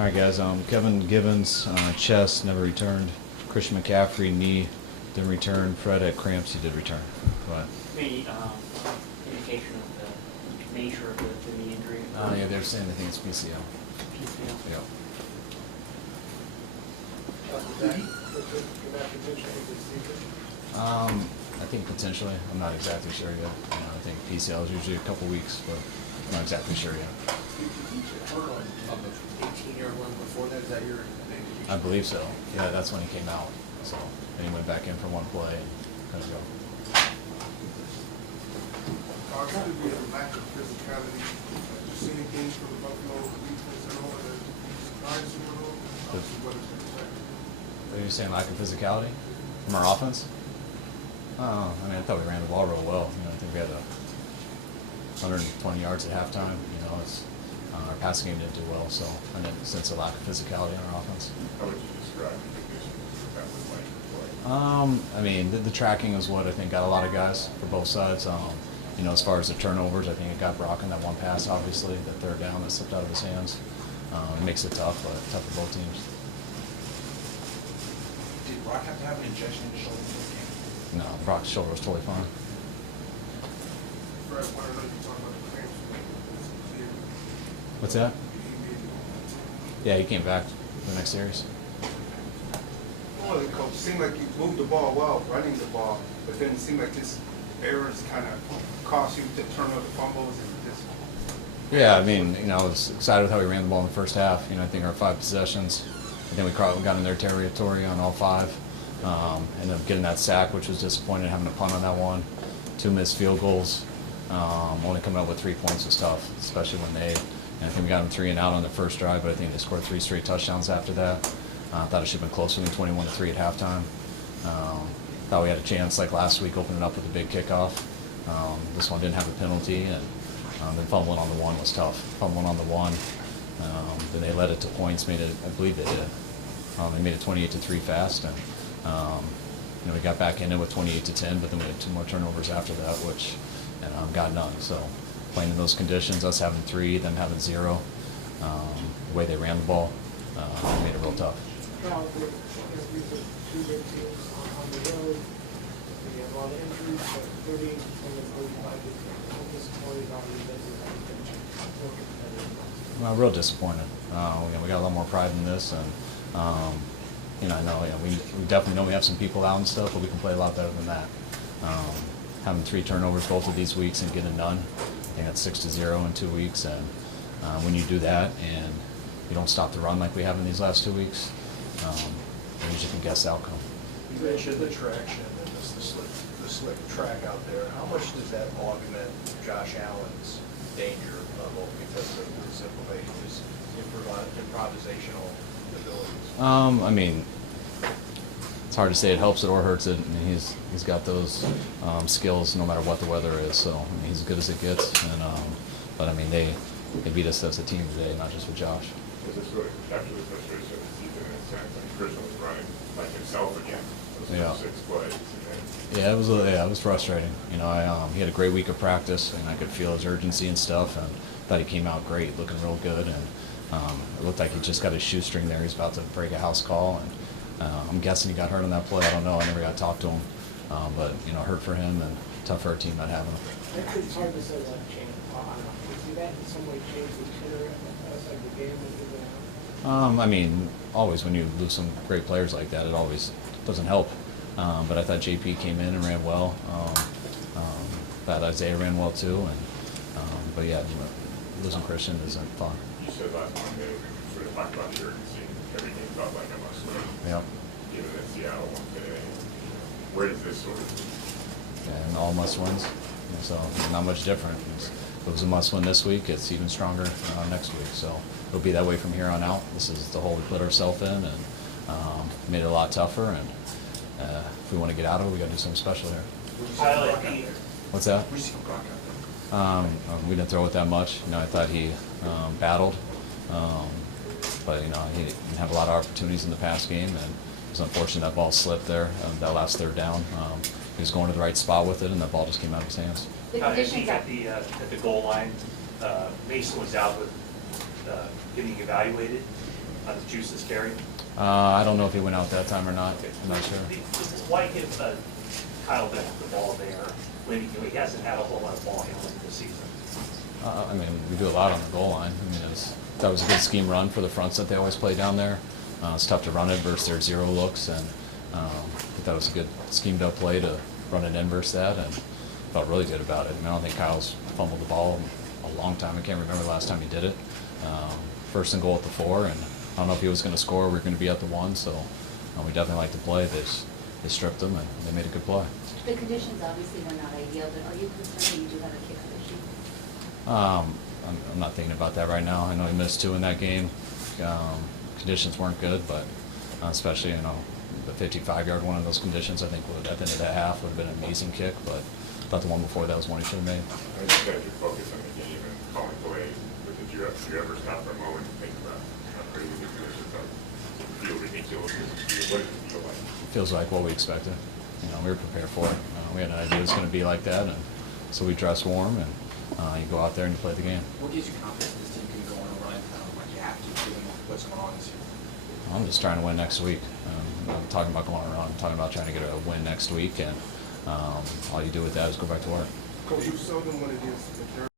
All right, guys. Kevin Gibbons, chest, never returned. Christian McCaffrey, knee, didn't return. Fred had cramps, he did return. Go ahead. Any indication of the nature of the knee injury? Yeah, they're saying they think it's PCL. PCL? Yep. I think potentially. I'm not exactly sure yet. I think PCL is usually a couple weeks, but I'm not exactly sure yet. On the 18-yard line before that, is that your? I believe so. Yeah, that's when he came out. So then he went back in for one play and kind of go. How did we have a lack of physicality? Just seeing things from the Buffalo defense and all that surprised you at all? Obviously, what is expected. Are you saying lack of physicality from our offense? I mean, I thought we ran the ball real well. I think we had 120 yards at halftime. Our passing game didn't do well, so I didn't sense a lack of physicality on our offense. How would you describe the conditions that was like for play? I mean, the tracking is what I think got a lot of guys for both sides. As far as the turnovers, I think it got Brock in that one pass, obviously, that third down that slipped out of his hands. It makes it tough, but tough for both teams. Did Brock have to have an injection in the shoulder for the game? No, Brock's shoulder was totally fine. Fred, why don't you talk about the cramps? What's that? Yeah, he came back for the next series. Well, Coach, it seemed like you moved the ball well, running the ball, but then it seemed like this errors kind of cost you to turn over the fumbles and just. Yeah, I mean, I was excited with how we ran the ball in the first half. I think our 5 possessions, I think we got in their territory on all 5. Ended up getting that sack, which was disappointing, having a punt on that one. 2 missed field goals. Only coming up with 3 points was tough, especially when I think we got them 3 and out on the first drive, but I think they scored 3 straight touchdowns after that. I thought it should have been closer than 21-3 at halftime. Thought we had a chance, like last week, opening up with a big kickoff. This one didn't have a penalty, and then fumbling on the one was tough. Fumbling on the one, then they led it to points. I believe they did. They made it 28-3 fast, and we got back in it with 28-10, but then we had 2 more turnovers after that, which got none. So playing in those conditions, us having 3, them having 0, the way they ran the ball made it real tough. Now, these are 2 big teams on the road. We have a lot of injuries, but 30 and 45 is disappointed on the defense. Well, real disappointed. We got a lot more pride in this, and I know we definitely know we have some people out and stuff, but we can play a lot better than that. Having 3 turnovers both of these weeks and getting none, I think that's 6-0 in 2 weeks, and when you do that and you don't stop the run like we have in these last 2 weeks, you usually can guess the outcome. You mentioned the traction and the slick track out there. How much does that augment Josh Allen's danger level because of his improvisational abilities? I mean, it's hard to say it helps it or hurts it. I mean, he's got those skills no matter what the weather is. So he's as good as it gets. And but I mean, they beat us as a team today, not just with Josh. Was this really captured the frustration of the season in a sense? I mean, Christian was running like himself again. Those 6 plays. Yeah, it was frustrating. He had a great week of practice, and I could feel his urgency and stuff. And thought he came out great, looking real good. And it looked like he just got his shoestring there. He's about to break a house call, and I'm guessing he got hurt on that play. I don't know. I never got to talk to him, but hurt for him and tough for our team not having him. It's hard to say that change. Did that in some way change the tenor of the game? I mean, always when you lose some great players like that, it always doesn't help. But I thought JP came in and ran well. Thought Isaiah ran well too. But yeah, losing Christian isn't fun. You said last Monday, sort of talked about your urgency. Every game felt like a must-win. Yep. Given that Seattle won today, where does this sort of? And all must-wins. So not much different. If it was a must-win this week, it's even stronger next week. So it'll be that way from here on out. This is the hole we put ourselves in, and made it a lot tougher. And if we want to get out of it, we got to do something special here. What's that? We didn't throw it that much. I thought he battled, but he didn't have a lot of opportunities in the pass game, and it was unfortunate that ball slipped there. That last third down, he was going to the right spot with it, and that ball just came out of his hands. I think at the goal line, Mason was out with getting evaluated. on the juices carry? I don't know if he went out that time or not. I'm not sure. Why give Kyle the ball there when he hasn't had a whole lot of ball handling this season? I mean, we do a lot on the goal line. I mean, that was a good scheme run for the fronts that they always play down there. It's tough to run it versus their zero looks, and I think that was a good schemed up play to run it in versus that, and felt really good about it. I mean, I don't think Kyle's fumbled the ball in a long time. I can't remember the last time he did it. First and goal at the 4, and I don't know if he was going to score. We were going to be at the 1, so we definitely like to play. They stripped them, and they made a good play. The conditions obviously were not ideal, but are you concerned that you do have a kicker issue? I'm not thinking about that right now. I know he missed 2 in that game. Conditions weren't good, but especially, the 55-yard one in those conditions, I think at the end of the half would have been an amazing kick, but I thought the one before that was one he should have made. I just got your focus on the game and calling plays, but did you ever stop for a moment and think about how crazy the conditions are? Feel ridiculous? What does it feel like? It feels like what we expected. We were prepared for it. We had an idea it was going to be like that, and so we dress warm, and you go out there and you play the game. What gives you confidence this team can go on a run, like you have to, given what's going on this year? I'm just trying to win next week. I'm talking about going around. I'm talking about trying to get a win next week, and all you do with that is go back to work. Coach, you seldom when it is the